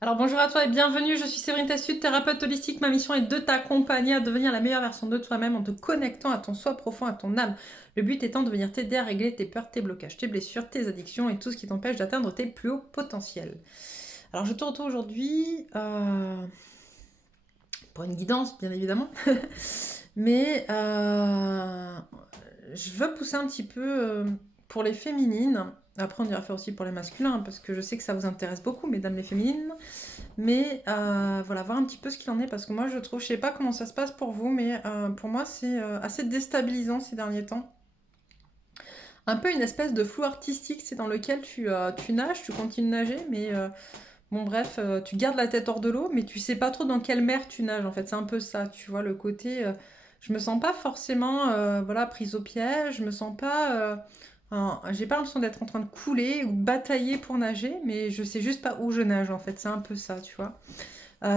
Alors bonjour à toi et bienvenue, je suis Séverine Tassus, thérapeute holistique. Ma mission est de t'accompagner à devenir la meilleure version de toi-même en te connectant à ton soi profond, à ton âme. Le but étant de venir t'aider à régler tes peurs, tes blocages, tes blessures, tes addictions et tout ce qui t'empêche d'atteindre tes plus hauts potentiels. Alors je te retrouve aujourd'hui pour une guidance bien évidemment, mais je veux pousser un petit peu pour les féminines. Après, on ira faire aussi pour les masculins, hein, parce que je sais que ça vous intéresse beaucoup, mesdames les féminines. Mais voilà, voir un petit peu ce qu'il en est, parce que moi, je trouve, je sais pas comment ça se passe pour vous, mais pour moi, c'est assez déstabilisant ces derniers temps. Un peu une espèce de flou artistique, c'est dans lequel tu nages, tu continues de nager, mais bon, bref, tu gardes la tête hors de l'eau, mais tu sais pas trop dans quelle mer tu nages, en fait. C'est un peu ça, tu vois, le côté. Je me sens pas forcément voilà, prise au piège, je me sens pas. J'ai pas l'impression d'être en train de couler ou de batailler pour nager, mais je sais juste pas où je nage, en fait. C'est un peu ça, tu vois.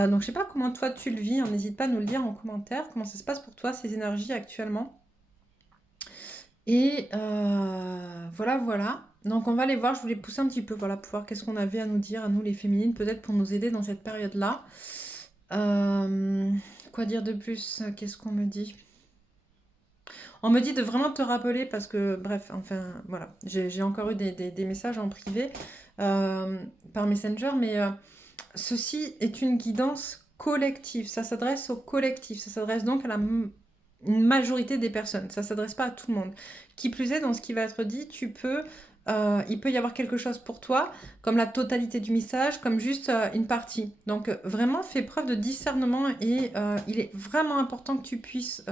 Donc je sais pas comment toi tu le vis, hein, n'hésite pas à nous le dire en commentaire, comment ça se passe pour toi ces énergies actuellement. Et voilà, voilà. Donc on va aller voir, je voulais pousser un petit peu, voilà, pour voir qu'est-ce qu'on avait à nous dire, à nous les féminines, peut-être pour nous aider dans cette période-là. Euh, quoi dire de plus? Qu'est-ce qu'on me dit? On me dit de vraiment te rappeler parce que, bref, enfin, voilà, j'ai encore eu des messages en privé euh, par Messenger, mais ceci est une guidance collective, ça s'adresse au collectif, ça s'adresse donc à une majorité des personnes, ça s'adresse pas à tout le monde. Qui plus est, dans ce qui va être dit, il peut y avoir quelque chose pour toi, comme la totalité du message, comme juste une partie. Donc vraiment, fais preuve de discernement et il est vraiment important que tu puisses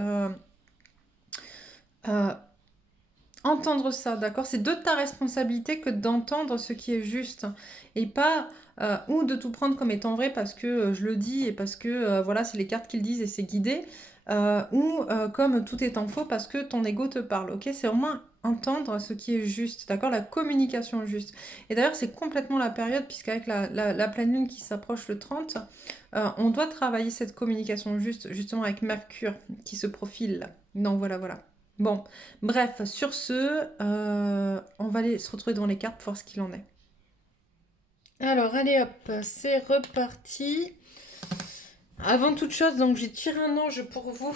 euh, entendre ça, d'accord? C'est de ta responsabilité que d'entendre ce qui est juste et pas ou de tout prendre comme étant vrai parce que je le dis et parce que voilà, c'est les cartes qui le disent et c'est guidé, ou comme tout étant faux parce que ton ego te parle, ok? C'est au moins entendre ce qui est juste, d'accord? La communication juste. Et d'ailleurs, c'est complètement la période, puisqu'avec la pleine lune qui s'approche le 30, on doit travailler cette communication juste, justement avec Mercure qui se profile. Donc voilà, voilà. Bon, bref, sur ce, on va aller se retrouver dans les cartes pour voir ce qu'il en est. Alors, allez hop, c'est reparti. Avant toute chose, donc j'ai tiré un ange pour vous,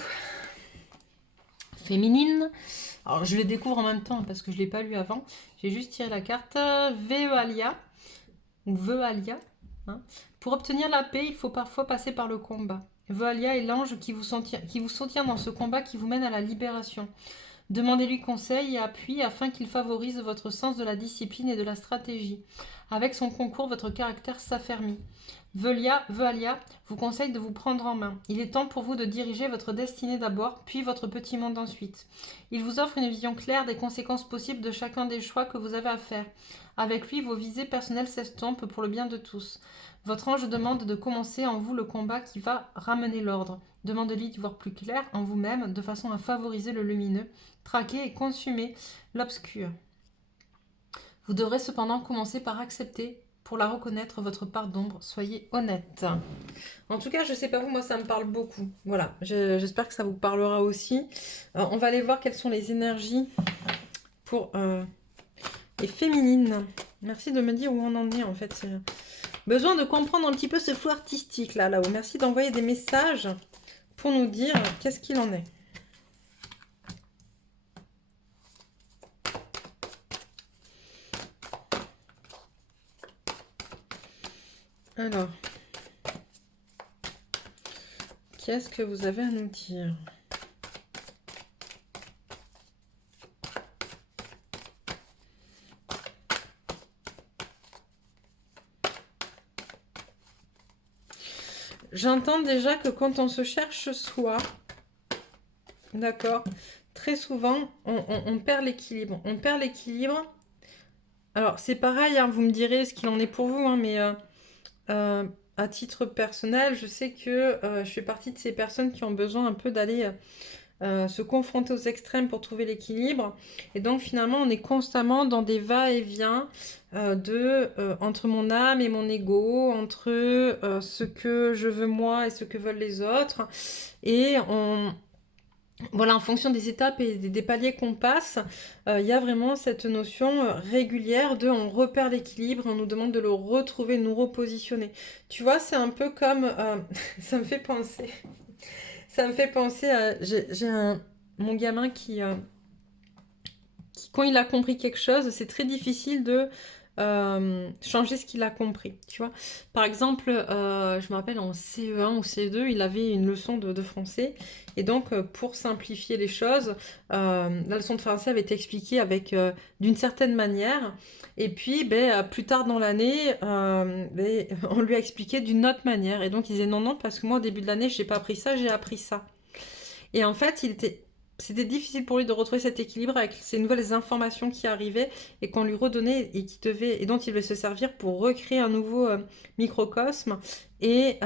féminine. Alors, je le découvre en même temps parce que je ne l'ai pas lu avant. J'ai juste tiré la carte Veolia, ou Vealia. Hein. Pour obtenir la paix, il faut parfois passer par le combat. Vealia est l'ange qui vous soutient dans ce combat qui vous mène à la libération. Demandez-lui conseil et appui afin qu'il favorise votre sens de la discipline et de la stratégie. Avec son concours, votre caractère s'affermit. Vealia vous conseille de vous prendre en main. Il est temps pour vous de diriger votre destinée d'abord, puis votre petit monde ensuite. Il vous offre une vision claire des conséquences possibles de chacun des choix que vous avez à faire. Avec lui, vos visées personnelles s'estompent pour le bien de tous. Votre ange demande de commencer en vous le combat qui va ramener l'ordre. Demandez-lui d'y voir plus clair en vous-même de façon à favoriser le lumineux, traquer et consumer l'obscur. Vous devrez cependant commencer par accepter, pour la reconnaître, votre part d'ombre. Soyez honnête. En tout cas, je sais pas vous, moi ça me parle beaucoup. Voilà, j'espère que ça vous parlera aussi. On va aller voir quelles sont les énergies pour les féminines. Merci de me dire où on en est en fait. Besoin de comprendre un petit peu ce flou artistique là-haut. Merci d'envoyer des messages pour nous dire qu'est-ce qu'il en est. Alors, qu'est-ce que vous avez à nous dire? J'entends déjà que quand on se cherche soi, d'accord, très souvent, on perd l'équilibre. On perd l'équilibre. Alors, c'est pareil, hein, vous me direz ce qu'il en est pour vous, hein, mais euh, à titre personnel, je sais que je fais partie de ces personnes qui ont besoin un peu d'aller se confronter aux extrêmes pour trouver l'équilibre. Et donc finalement, on est constamment dans des va-et-vient entre mon âme et mon ego, entre ce que je veux moi et ce que veulent les autres. Et voilà, en fonction des étapes et des paliers qu'on passe, il y a vraiment cette notion régulière de on repère l'équilibre, on nous demande de le retrouver, de nous repositionner. Tu vois, c'est un peu comme, ça me fait penser, ça me fait penser à, mon gamin qui, quand il a compris quelque chose, c'est très difficile de changer ce qu'il a compris, tu vois. Par exemple, je me rappelle en CE1 ou CE2, il avait une leçon de français, et donc pour simplifier les choses, la leçon de français avait été expliquée avec d'une certaine manière, et puis plus tard dans l'année, on lui a expliqué d'une autre manière, et donc il disait non, non, parce que moi au début de l'année, j'ai pas appris ça, j'ai appris ça. Et en fait, c'était difficile pour lui de retrouver cet équilibre avec ces nouvelles informations qui arrivaient et qu'on lui redonnait et dont il devait se servir pour recréer un nouveau microcosme et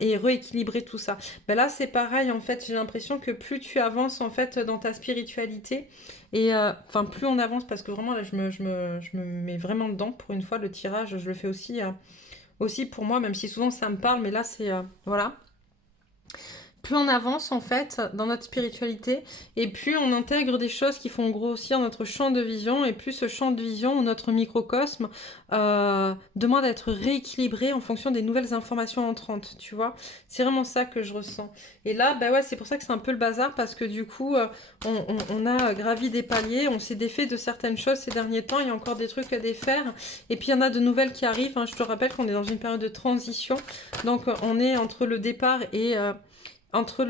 rééquilibrer tout ça. Ben là, c'est pareil, en fait, j'ai l'impression que plus tu avances en fait dans ta spiritualité et enfin plus on avance parce que vraiment là, je me mets vraiment dedans. Pour une fois, le tirage, je le fais aussi pour moi, même si souvent ça me parle, mais là, c'est voilà, plus on avance en fait dans notre spiritualité et plus on intègre des choses qui font grossir notre champ de vision et plus ce champ de vision ou notre microcosme demande à être rééquilibré en fonction des nouvelles informations entrantes, tu vois. C'est vraiment ça que je ressens. Et là, bah ouais, c'est pour ça que c'est un peu le bazar parce que du coup, on a gravi des paliers, on s'est défait de certaines choses ces derniers temps, il y a encore des trucs à défaire et puis il y en a de nouvelles qui arrivent, hein. Je te rappelle qu'on est dans une période de transition, donc on est entre le départ et entre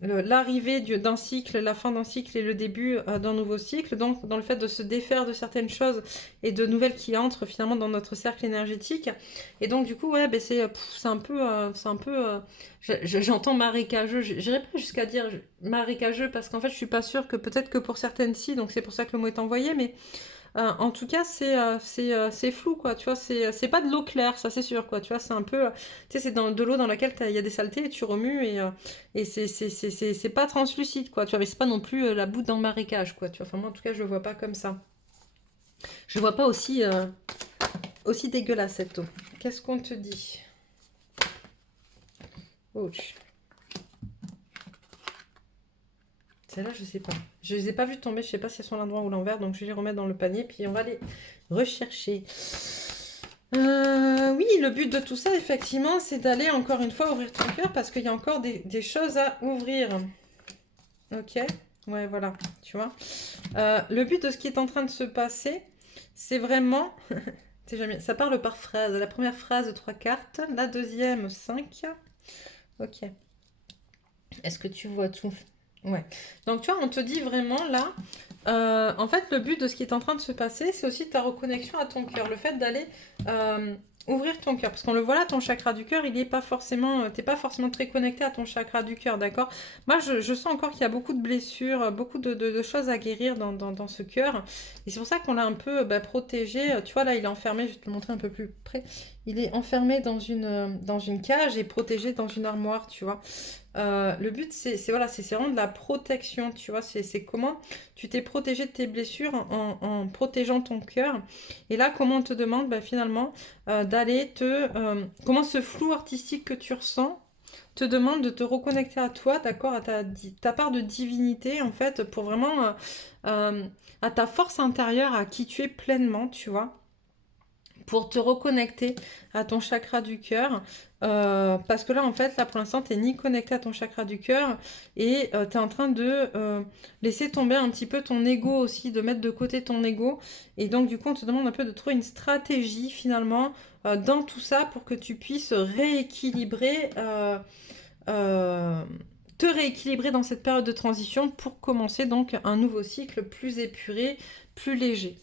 l'arrivée d'un cycle, la fin d'un cycle et le début d'un nouveau cycle, donc dans le fait de se défaire de certaines choses et de nouvelles qui entrent finalement dans notre cercle énergétique. Et donc du coup, ouais, ben c'est un peu, j'entends marécageux, j'irai pas jusqu'à dire marécageux parce qu'en fait je suis pas sûre que peut-être que pour certaines si, donc c'est pour ça que le mot est envoyé, mais en tout cas, c'est flou, quoi, tu vois, c'est pas de l'eau claire, ça c'est sûr, quoi, tu vois, c'est un peu, tu sais, c'est de l'eau dans laquelle il y a des saletés et tu remues et c'est pas translucide, quoi, tu vois, mais c'est pas non plus la boue dans le marécage, quoi, tu vois, enfin moi en tout cas je le vois pas comme ça. Je le vois pas aussi dégueulasse cette eau. Qu'est-ce qu'on te dit? Ouch. Celle-là, je sais pas. Je les ai pas vues tomber, je sais pas si elles sont à l'endroit ou l'envers, donc je vais les remettre dans le panier, puis on va les rechercher. Oui, le but de tout ça, effectivement, c'est d'aller encore une fois ouvrir ton cœur parce qu'il y a encore des choses à ouvrir. Ok? Ouais, voilà, tu vois. Le but de ce qui est en train de se passer, c'est vraiment... Ça parle par phrase. La première phrase, 3 cartes. La deuxième, 5. Ok. Est-ce que tu vois tout? Ouais. Donc, tu vois, on te dit vraiment là, en fait, le but de ce qui est en train de se passer, c'est aussi ta reconnexion à ton cœur. Le fait d'aller ouvrir ton cœur. Parce qu'on le voit là, ton chakra du cœur, il est pas forcément, t'es pas forcément très connecté à ton chakra du cœur, d'accord? Moi, je sens encore qu'il y a beaucoup de blessures, beaucoup de choses à guérir dans ce cœur. Et c'est pour ça qu'on l'a un peu protégé. Tu vois, là, il est enfermé, je vais te le montrer un peu plus près. Il est enfermé dans une cage et protégé dans une armoire, tu vois. Le but, voilà, c'est vraiment de la protection, tu vois. C'est comment tu t'es protégé de tes blessures en protégeant ton cœur. Et là, comment on te demande finalement d'aller comment ce flou artistique que tu ressens te demande de te reconnecter à toi, d'accord, à ta part de divinité, en fait, pour vraiment à ta force intérieure, à qui tu es pleinement, tu vois, pour te reconnecter à ton chakra du cœur. Parce que là, en fait, là pour l'instant, tu n'es ni connecté à ton chakra du cœur et tu es en train de laisser tomber un petit peu ton ego aussi, de mettre de côté ton ego. Et donc, du coup, on te demande un peu de trouver une stratégie finalement dans tout ça pour que tu puisses rééquilibrer. Te rééquilibrer dans cette période de transition pour commencer donc un nouveau cycle plus épuré, plus léger.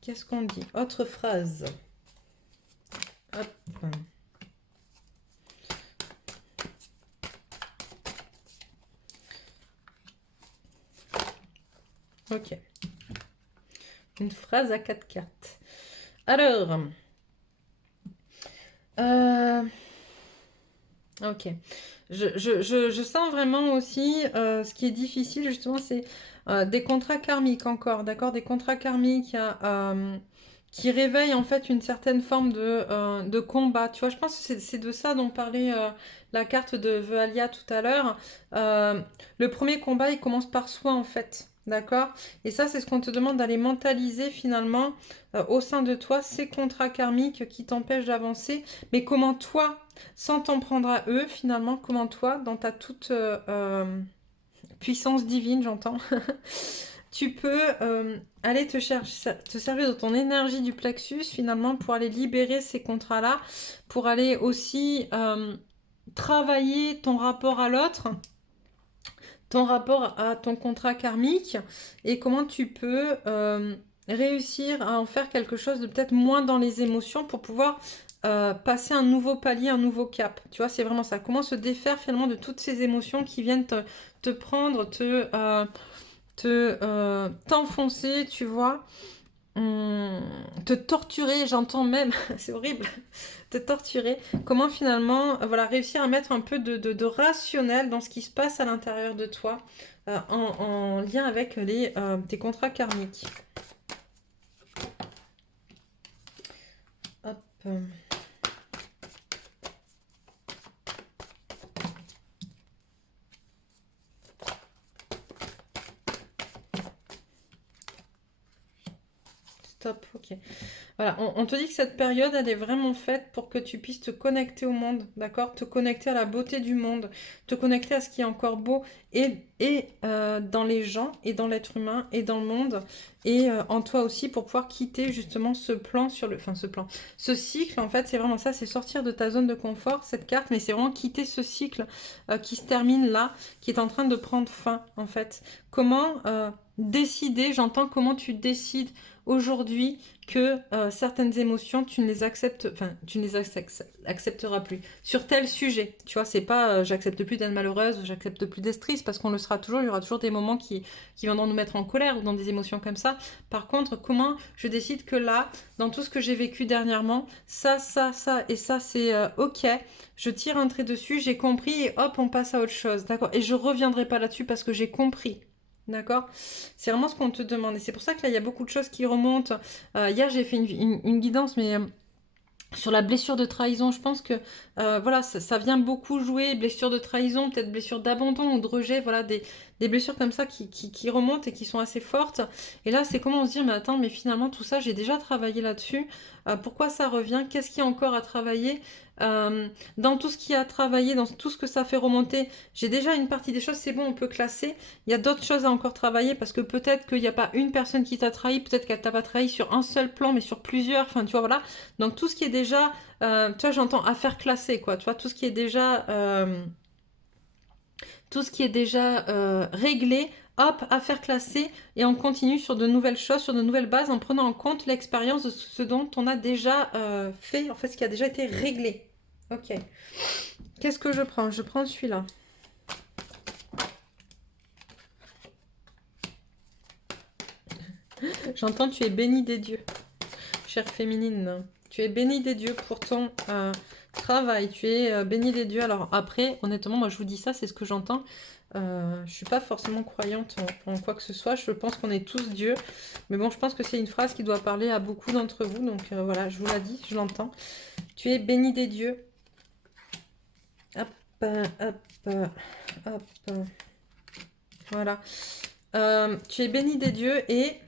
Qu'est-ce qu'on dit? Autre phrase. Hop. Ok. Une phrase à 4 cartes. Alors. Ok. Je sens vraiment aussi ce qui est difficile justement, c'est des contrats karmiques encore, d'accord? Des contrats karmiques qui réveille en fait une certaine forme de combat. Tu vois, je pense que c'est de ça dont parlait la carte de Vealia tout à l'heure. Le premier combat, il commence par soi en fait. D'accord? Et ça, c'est ce qu'on te demande d'aller mentaliser finalement au sein de toi, ces contrats karmiques qui t'empêchent d'avancer. Mais comment toi, sans t'en prendre à eux, finalement, comment toi, dans ta toute puissance divine, j'entends, tu peux aller te servir de ton énergie du plexus finalement pour aller libérer ces contrats-là, pour aller aussi travailler ton rapport à l'autre, ton rapport à ton contrat karmique et comment tu peux réussir à en faire quelque chose de peut-être moins dans les émotions pour pouvoir passer un nouveau palier, un nouveau cap. Tu vois, c'est vraiment ça. Comment se défaire finalement de toutes ces émotions qui viennent te prendre, t'enfoncer, tu vois, te torturer, j'entends même, c'est horrible, te torturer. Comment finalement, voilà, réussir à mettre un peu de rationnel dans ce qui se passe à l'intérieur de toi, en lien avec tes contrats karmiques. Hop. Stop, ok. Voilà, on te dit que cette période, elle est vraiment faite pour que tu puisses te connecter au monde, d'accord? Te connecter à la beauté du monde, te connecter à ce qui est encore beau et dans les gens, et dans l'être humain, et dans le monde, et en toi aussi pour pouvoir quitter justement ce plan ce cycle, en fait, c'est vraiment ça, c'est sortir de ta zone de confort, cette carte, mais c'est vraiment quitter ce cycle qui se termine là, qui est en train de prendre fin, en fait. Comment décider, j'entends comment tu décides aujourd'hui que certaines émotions, tu ne les acceptes, enfin, tu ne les accepteras plus. Sur tel sujet, tu vois, c'est pas j'accepte plus d'être malheureuse, ou j'accepte plus d'être triste, parce qu'on le sera toujours, il y aura toujours des moments qui viendront nous mettre en colère ou dans des émotions comme ça. Par contre, comment je décide que là, dans tout ce que j'ai vécu dernièrement, ça et ça, c'est ok, je tire un trait dessus, j'ai compris et hop, on passe à autre chose, d'accord? Et je reviendrai pas là-dessus parce que j'ai compris. D'accord? C'est vraiment ce qu'on te demande. Et c'est pour ça que là, il y a beaucoup de choses qui remontent. Hier, j'ai fait une guidance, mais sur la blessure de trahison. Je pense que voilà, ça vient beaucoup jouer. Blessure de trahison, peut-être blessure d'abandon ou de rejet. Voilà, des blessures comme ça qui remontent et qui sont assez fortes. Et là, c'est comment on se dit, mais attends, mais finalement, tout ça, j'ai déjà travaillé là-dessus. Pourquoi ça revient? Qu'est-ce qu'il y a encore à travailler? Dans tout ce qui a travaillé, dans tout ce que ça fait remonter, j'ai déjà une partie des choses, c'est bon, on peut classer. Il y a d'autres choses à encore travailler parce que peut-être qu'il n'y a pas une personne qui t'a trahi, peut-être qu'elle t'a pas trahi sur un seul plan, mais sur plusieurs. Enfin, tu vois, voilà. Donc tout ce qui est déjà, tu vois, j'entends affaire classée, quoi. Tu vois, tout ce qui est déjà, réglé. Hop, affaire classée, et on continue sur de nouvelles choses, sur de nouvelles bases, en prenant en compte l'expérience de ce dont on a déjà fait, en fait, ce qui a déjà été réglé. Ok. Qu'est-ce que je prends? Je prends celui-là. J'entends tu es bénie des dieux, chère féminine. Tu es bénie des dieux pour ton travail. Tu es bénie des dieux. Alors après, honnêtement, moi je vous dis ça, c'est ce que j'entends. Je suis pas forcément croyante en quoi que ce soit. Je pense qu'on est tous dieux. Mais bon, je pense que c'est une phrase qui doit parler à beaucoup d'entre vous. Donc voilà, je vous la dis, je l'entends. Tu es bénie des dieux. Hop, hop, hop. Voilà. Tu es bénie des dieux et...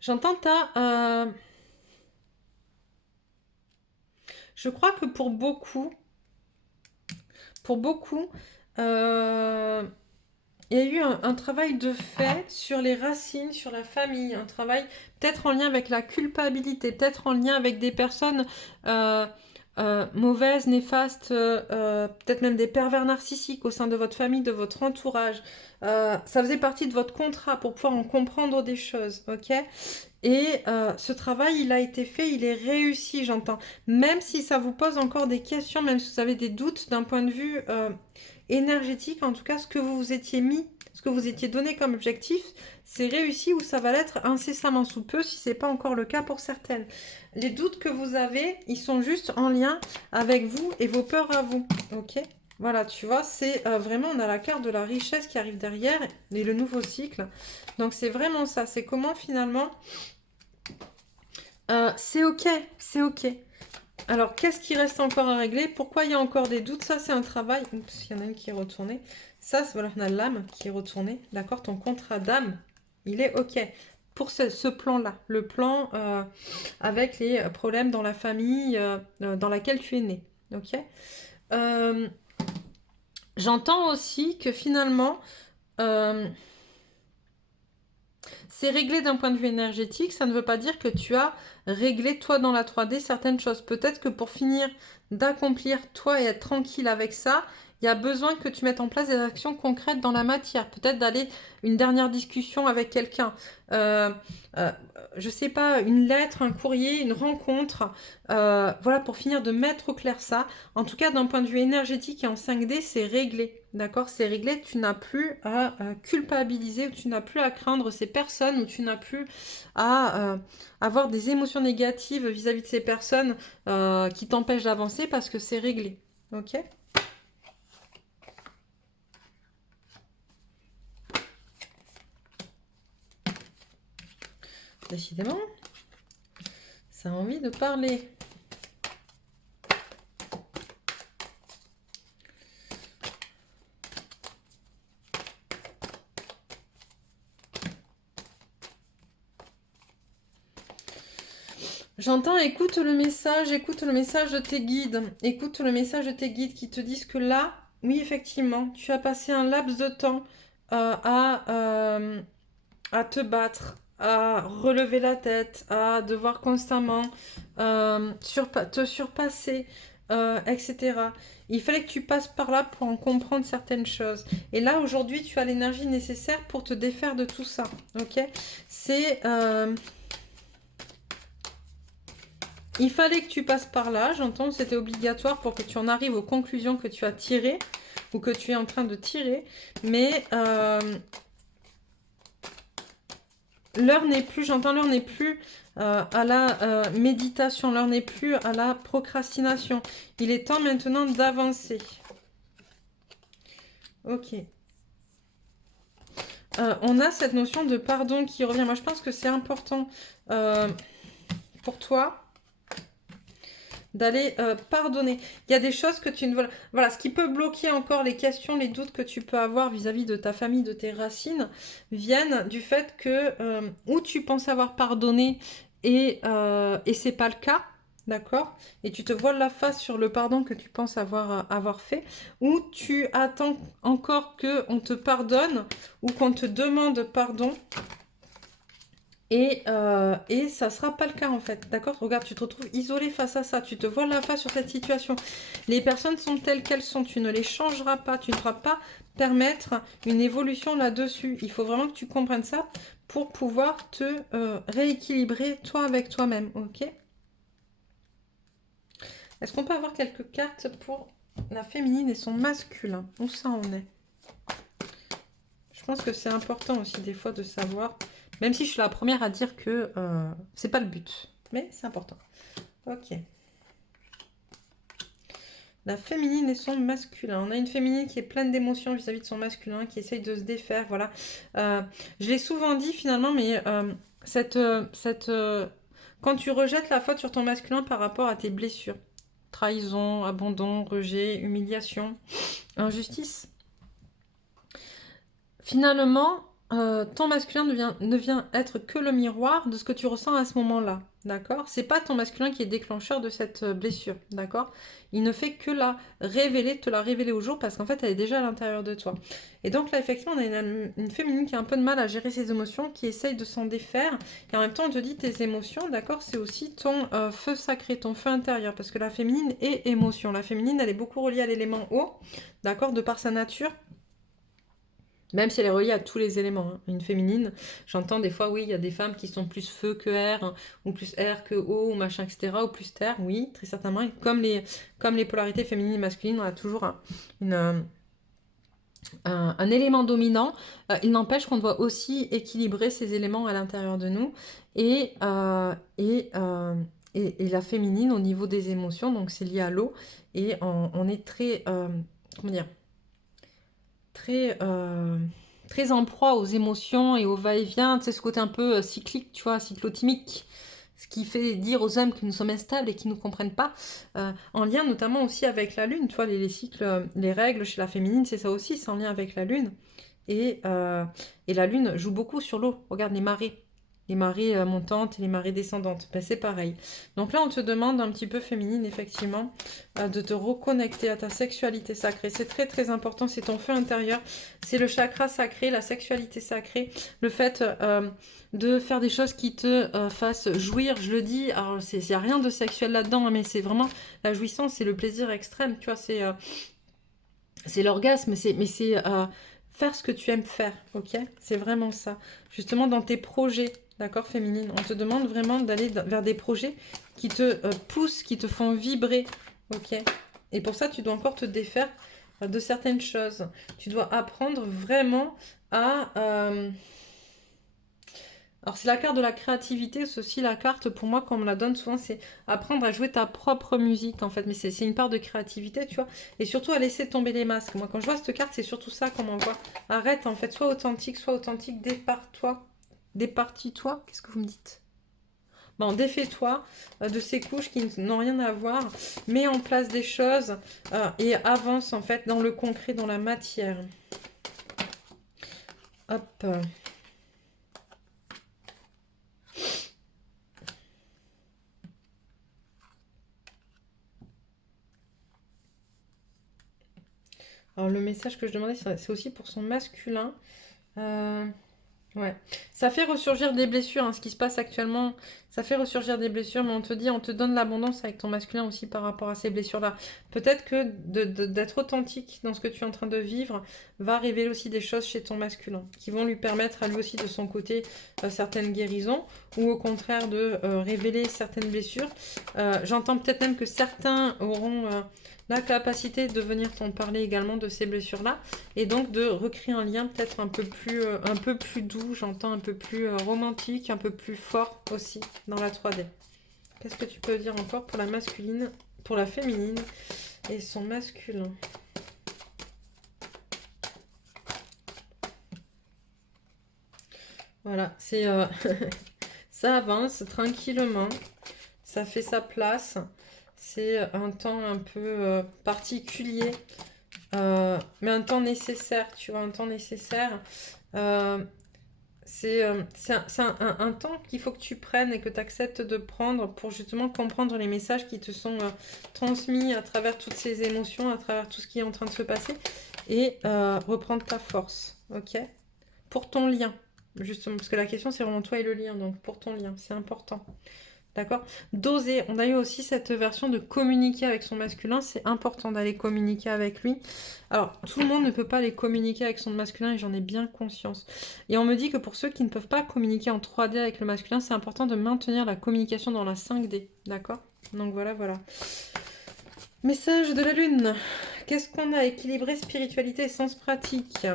J'entends ta... Je crois que pour beaucoup, il y a eu un travail de fait sur les racines, sur la famille, un travail peut-être en lien avec la culpabilité, peut-être en lien avec des personnes mauvaises, néfastes, peut-être même des pervers narcissiques au sein de votre famille, de votre entourage. Ça faisait partie de votre contrat pour pouvoir en comprendre des choses, ok? Et ce travail, il a été fait, il est réussi, j'entends. Même si ça vous pose encore des questions, même si vous avez des doutes d'un point de vue énergétique, en tout cas, ce que vous vous étiez mis, ce que vous étiez donné comme objectif, c'est réussi ou ça va l'être incessamment sous peu si ce n'est pas encore le cas pour certaines. Les doutes que vous avez, ils sont juste en lien avec vous et vos peurs à vous, ok? Voilà, tu vois, c'est vraiment, on a la carte de la richesse qui arrive derrière et le nouveau cycle. Donc c'est vraiment ça, c'est comment finalement, c'est ok, c'est ok. Alors, qu'est-ce qui reste encore à régler? Pourquoi il y a encore des doutes? Ça, c'est un travail. Oups, il y en a une qui est retournée. Ça, voilà, on a l'âme qui est retournée. D'accord? Ton contrat d'âme, il est OK. Pour ce plan-là, le plan avec les problèmes dans la famille dans laquelle tu es né. OK? Euh, J'entends aussi que finalement, euh, c'est réglé d'un point de vue énergétique. Ça ne veut pas dire que tu as réglé, toi, dans la 3D, certaines choses. Peut-être que pour finir d'accomplir, toi, et être tranquille avec ça, il y a besoin que tu mettes en place des actions concrètes dans la matière. Peut-être d'aller une dernière discussion avec quelqu'un. Euh, euh, je sais pas, une lettre, un courrier, une rencontre. Voilà, pour finir de mettre au clair ça. En tout cas, d'un point de vue énergétique et en 5D, c'est réglé. D'accord? C'est réglé. Tu n'as plus à culpabiliser, ou tu n'as plus à craindre ces personnes, ou tu n'as plus à avoir des émotions négatives vis-à-vis de ces personnes qui t'empêchent d'avancer parce que c'est réglé. Ok? Décidément, ça a envie de parler. J'entends, écoute le message de tes guides. Écoute le message de tes guides qui te disent que là, oui, effectivement, tu as passé un laps de temps à te battre, à relever la tête, à devoir constamment te surpasser, etc. Il fallait que tu passes par là pour en comprendre certaines choses. Et là, aujourd'hui, tu as l'énergie nécessaire pour te défaire de tout ça. Ok? C'est... il fallait que tu passes par là, j'entends, c'était obligatoire pour que tu en arrives aux conclusions que tu as tirées ou que tu es en train de tirer. Mais l'heure n'est plus, j'entends, l'heure n'est plus à la méditation, l'heure n'est plus à la procrastination. Il est temps maintenant d'avancer. Ok. On a cette notion de pardon qui revient. Moi, je pense que c'est important pour toi d'aller pardonner. Il y a des choses que tu ne veux... Voilà, ce qui peut bloquer encore les questions, les doutes que tu peux avoir vis-à-vis de ta famille, de tes racines, viennent du fait que ou tu penses avoir pardonné et c'est pas le cas, d'accord? Et tu te voiles la face sur le pardon que tu penses avoir fait, ou tu attends encore qu'on te pardonne ou qu'on te demande pardon et ça sera pas le cas en fait, d'accord? Regarde, tu te retrouves isolé face à ça, tu te vois la face sur cette situation. Les personnes sont telles qu'elles sont, tu ne les changeras pas, tu ne pourras pas permettre une évolution là-dessus. Il faut vraiment que tu comprennes ça pour pouvoir te rééquilibrer toi avec toi-même, ok? Est-ce qu'on peut avoir quelques cartes pour la féminine et son masculin? Où ça en est? Je pense que c'est important aussi des fois de savoir... Même si je suis la première à dire que c'est pas le but. Mais c'est important. Ok. La féminine et son masculin. On a une féminine qui est pleine d'émotions vis-à-vis de son masculin, qui essaye de se défaire. Voilà. Je l'ai souvent dit finalement, mais quand tu rejettes la faute sur ton masculin par rapport à tes blessures, trahison, abandon, rejet, humiliation, injustice, finalement, ton masculin ne vient être que le miroir de ce que tu ressens à ce moment-là, d'accord? C'est pas ton masculin qui est déclencheur de cette blessure, d'accord? Il ne fait que te la révéler au jour parce qu'en fait, elle est déjà à l'intérieur de toi. Et donc là, effectivement, on a une féminine qui a un peu de mal à gérer ses émotions, qui essaye de s'en défaire. Et en même temps, on te dit tes émotions, d'accord? C'est aussi ton feu sacré, ton feu intérieur, parce que la féminine est émotion. La féminine, elle est beaucoup reliée à l'élément eau, d'accord? De par sa nature. Même si elle est reliée à tous les éléments. Hein. Une féminine, j'entends des fois, oui, il y a des femmes qui sont plus feu que air, hein, ou plus air que eau, ou machin, etc., ou plus terre, oui, très certainement. Et comme les polarités féminines et masculines, on a toujours un élément dominant. Il n'empêche qu'on doit aussi équilibrer ces éléments à l'intérieur de nous. Et, et la féminine au niveau des émotions, donc c'est lié à l'eau. Et on est très... comment dire, très, très en proie aux émotions et au va-et-vient, tu sais, ce côté un peu cyclique, tu vois, cyclotimique, ce qui fait dire aux hommes que nous sommes instables et qu'ils ne nous comprennent pas, en lien notamment aussi avec la lune, tu vois, les cycles, les règles chez la féminine, c'est ça aussi, c'est en lien avec la lune, et la lune joue beaucoup sur l'eau, regarde les marées montantes et les marées descendantes, ben, c'est pareil. Donc là, on te demande un petit peu féminine, effectivement, de te reconnecter à ta sexualité sacrée. C'est très très important, c'est ton feu intérieur, c'est le chakra sacré, la sexualité sacrée, le fait de faire des choses qui te fassent jouir, je le dis, alors il n'y a rien de sexuel là-dedans, hein, mais c'est vraiment la jouissance, c'est le plaisir extrême, tu vois, c'est l'orgasme, mais c'est faire ce que tu aimes faire, ok? C'est vraiment ça. Justement, dans tes projets, d'accord, féminine, on te demande vraiment d'aller vers des projets qui te poussent, qui te font vibrer, ok? Et pour ça, tu dois encore te défaire de certaines choses. Tu dois apprendre vraiment à... alors, c'est la carte de la créativité, c'est aussi la carte, pour moi, qu'on me la donne souvent, c'est apprendre à jouer ta propre musique, en fait. Mais c'est une part de créativité, tu vois. Et surtout, à laisser tomber les masques. Moi, quand je vois cette carte, c'est surtout ça qu'on m'envoie. Arrête, en fait, sois authentique, départ-toi. Départis-toi, qu'est-ce que vous me dites? Bon, défais-toi de ces couches qui n'ont rien à voir. Mets en place des choses et avance, en fait, dans le concret, dans la matière. Hop. Alors, le message que je demandais, c'est aussi pour son masculin. Ouais. Ça fait ressurgir des blessures, hein, ce qui se passe actuellement. Ça fait ressurgir des blessures, mais on te dit, on te donne l'abondance avec ton masculin aussi par rapport à ces blessures-là. Peut-être que d'être authentique dans ce que tu es en train de vivre va révéler aussi des choses chez ton masculin qui vont lui permettre à lui aussi de son côté certaines guérisons ou au contraire de révéler certaines blessures. J'entends peut-être même que certains auront la capacité de venir t'en parler également de ces blessures-là et donc de recréer un lien peut-être un peu plus doux, j'entends un peu plus romantique, un peu plus fort aussi dans la 3D. Qu'est-ce que tu peux dire encore pour la masculine, pour la féminine et son masculin? Voilà, c'est ça avance tranquillement, ça fait sa place. C'est un temps un peu particulier, mais un temps nécessaire, tu vois, un temps nécessaire. C'est un temps qu'il faut que tu prennes et que tu acceptes de prendre pour justement comprendre les messages qui te sont transmis à travers toutes ces émotions, à travers tout ce qui est en train de se passer et reprendre ta force, ok? Pour ton lien, justement, parce que la question c'est vraiment toi et le lien, donc pour ton lien, c'est important. D'accord? D'oser. On a eu aussi cette version de communiquer avec son masculin. C'est important d'aller communiquer avec lui. Alors, tout le monde ne peut pas aller communiquer avec son masculin et j'en ai bien conscience. Et on me dit que pour ceux qui ne peuvent pas communiquer en 3D avec le masculin, c'est important de maintenir la communication dans la 5D. D'accord? Donc voilà, voilà. Message de la lune. Qu'est-ce qu'on a? Équilibré spiritualité et sens pratique.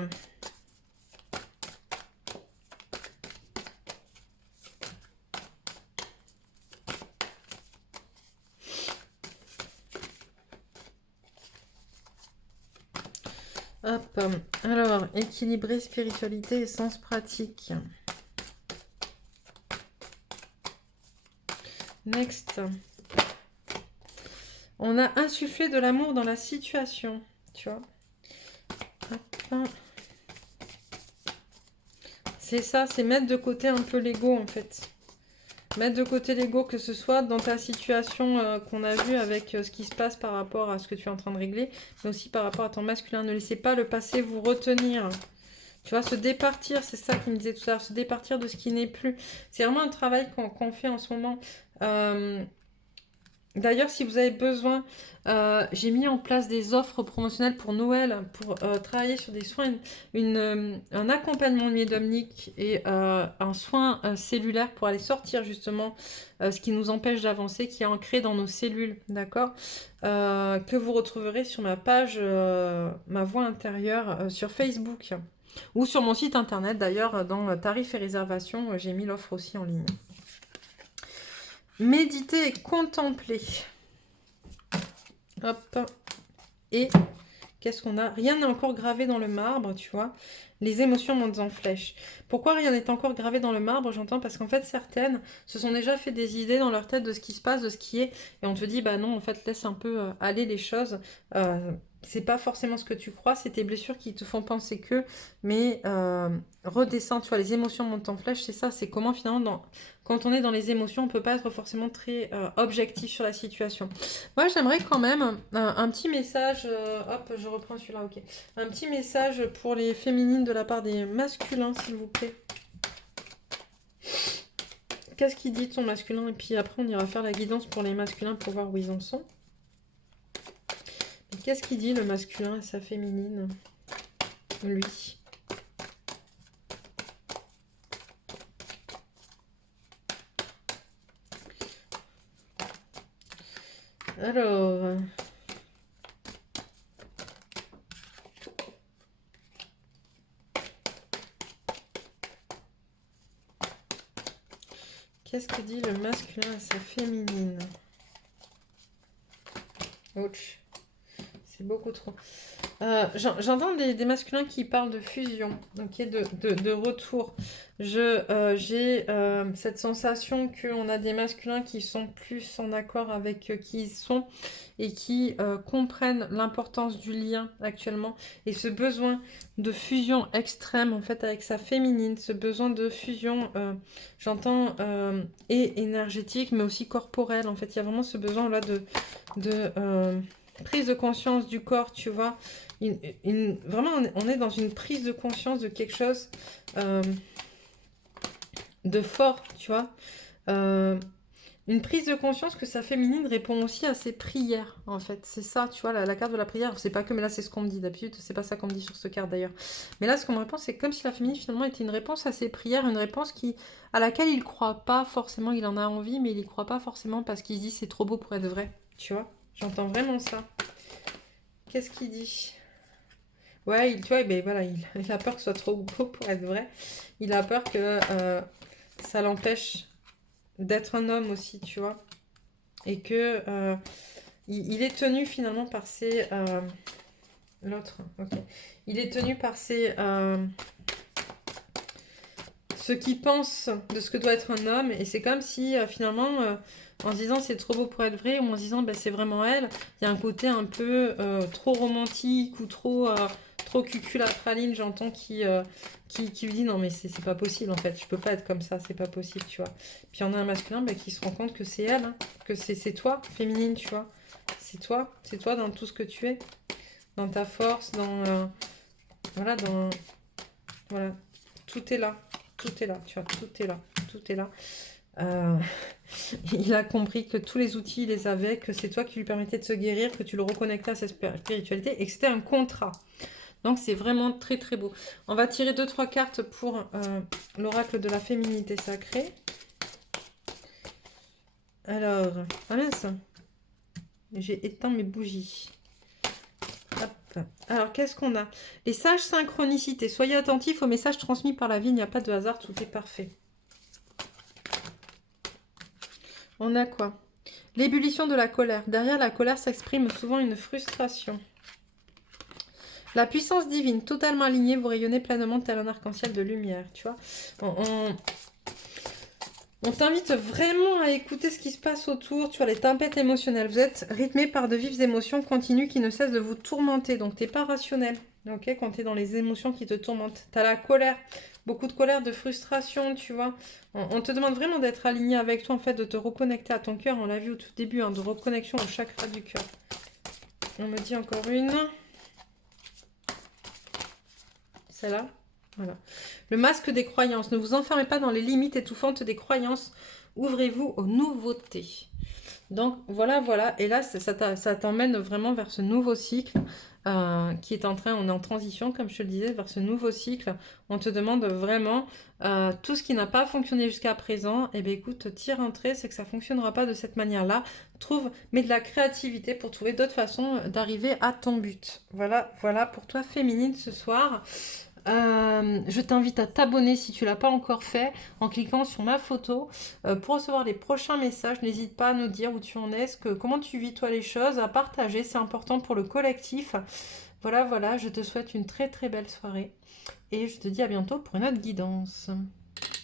Hop, alors, équilibrer spiritualité et sens pratique. Next. On a insufflé de l'amour dans la situation, tu vois. Hop. C'est ça, c'est mettre de côté un peu l'ego en fait. Mettre de côté l'ego, que ce soit dans ta situation qu'on a vue avec ce qui se passe par rapport à ce que tu es en train de régler, mais aussi par rapport à ton masculin. Ne laissez pas le passé vous retenir. Tu vois, se départir, c'est ça qu'il me disait tout à l'heure, se départir de ce qui n'est plus. C'est vraiment un travail qu'on fait en ce moment. D'ailleurs, si vous avez besoin, j'ai mis en place des offres promotionnelles pour Noël, pour travailler sur des soins, un accompagnement médiumnique et un soin cellulaire pour aller sortir justement ce qui nous empêche d'avancer, qui est ancré dans nos cellules, d'accord? Que vous retrouverez sur ma page Ma Voix intérieure sur Facebook ou sur mon site internet. D'ailleurs, dans tarifs et réservations, j'ai mis l'offre aussi en ligne. Méditer et contempler. Hop. Et Qu'est-ce qu'on a? Rien n'est encore gravé dans le marbre, tu vois. Les émotions montent en flèche. Pourquoi rien n'est encore gravé dans le marbre? J'entends parce qu'en fait, certaines se sont déjà fait des idées dans leur tête de ce qui se passe, de ce qui est. Et on te dit, bah non, en fait, laisse un peu aller les choses. C'est pas forcément ce que tu crois, c'est tes blessures qui te font penser que. Mais redescends, tu vois, les émotions montent en flèche, c'est ça. C'est comment finalement, quand on est dans les émotions, on peut pas être forcément très objectif sur la situation. Moi, j'aimerais quand même un petit message. Hop, je reprends celui-là, ok. Un petit message pour les féminines de la part des masculins, s'il vous plaît. Qu'est-ce qu'il dit ton masculin? Et puis après, on ira faire la guidance pour les masculins pour voir où ils en sont. Qu'est-ce qu'il dit le masculin et sa féminine? Lui. Alors... Qu'est-ce que dit le masculin à sa féminine? Ouch. C'est beaucoup trop. J'entends des masculins qui parlent de fusion, ok, de retour. J'ai cette sensation qu'on a des masculins qui sont plus en accord avec qui ils sont et qui comprennent l'importance du lien actuellement et ce besoin de fusion extrême en fait avec sa féminine, ce besoin de fusion, j'entends et énergétique mais aussi corporel. En fait, il y a vraiment ce besoin là de prise de conscience du corps, tu vois. Vraiment, on est dans une prise de conscience de quelque chose de fort, tu vois. Une prise de conscience que sa féminine répond aussi à ses prières, en fait. C'est ça, tu vois, la carte de la prière. C'est pas que, mais là, c'est ce qu'on me dit. D'habitude, c'est pas ça qu'on me dit sur cette carte, d'ailleurs. Mais là, ce qu'on me répond, c'est comme si la féminine, finalement, était une réponse à ses prières, une réponse à laquelle il croit pas forcément. Il en a envie, mais il y croit pas forcément parce qu'il se dit c'est trop beau pour être vrai, tu vois. J'entends vraiment ça. Qu'est-ce qu'il dit? Ouais, tu vois, ben voilà, il a peur que ce soit trop beau pour être vrai. Il a peur que ça l'empêche d'être un homme aussi, tu vois. Et que il est tenu finalement par ses... L'autre, ok. Il est tenu par ses... ce qu'il pense de ce que doit être un homme. Et c'est comme si finalement... en se disant c'est trop beau pour être vrai, ou en se disant bah, c'est vraiment elle, il y a un côté un peu trop romantique ou trop cucul à praline, j'entends, qui lui dit non mais c'est pas possible en fait, je peux pas être comme ça, c'est pas possible, tu vois. Puis on a un masculin bah, qui se rend compte que c'est elle, hein, que c'est toi, féminine, tu vois. C'est toi dans tout ce que tu es, dans ta force, voilà, voilà, tout est là, tu vois, tout est là, tout est là. Il a compris que tous les outils, il les avait, que c'est toi qui lui permettais de se guérir, que tu le reconnectais à sa spiritualité et que c'était un contrat. Donc c'est vraiment très très beau. On va tirer 2-3 cartes pour l'oracle de la féminité sacrée. Alors, ah mince, j'ai éteint mes bougies. Hop. Alors qu'est-ce qu'on a? Les sages synchronicités. Soyez attentifs aux messages transmis par la vie, il n'y a pas de hasard, tout est parfait. On a quoi? L'ébullition de la colère. Derrière la colère s'exprime souvent une frustration. La puissance divine, totalement alignée, vous rayonnez pleinement tel un arc-en-ciel de lumière, tu vois. On t'invite vraiment à écouter ce qui se passe autour, tu vois, les tempêtes émotionnelles. Vous êtes rythmé par de vives émotions continues qui ne cessent de vous tourmenter. Donc, tu n'es pas rationnel, ok, quand tu es dans les émotions qui te tourmentent. Tu as la colère, beaucoup de colère, de frustration, tu vois. On te demande vraiment d'être aligné avec toi, en fait, de te reconnecter à ton cœur. On l'a vu au tout début, hein, de reconnexion au chakra du cœur. On me dit encore une. Celle-là. Voilà. Le masque des croyances. Ne vous enfermez pas dans les limites étouffantes des croyances. Ouvrez-vous aux nouveautés. Donc, voilà. Et là, ça t'emmène vraiment vers ce nouveau cycle qui est on est en transition, comme je te le disais, vers ce nouveau cycle. On te demande vraiment tout ce qui n'a pas fonctionné jusqu'à présent. Eh bien, écoute, t'y rentrer, c'est que ça ne fonctionnera pas de cette manière-là. Mets de la créativité pour trouver d'autres façons d'arriver à ton but. Voilà pour toi, féminine, ce soir. Je t'invite à t'abonner si tu ne l'as pas encore fait en cliquant sur ma photo pour recevoir les prochains messages. N'hésite pas à nous dire où tu en es, comment tu vis toi les choses, à partager, c'est important pour le collectif. Voilà, voilà, je te souhaite une très très belle soirée et je te dis à bientôt pour une autre guidance.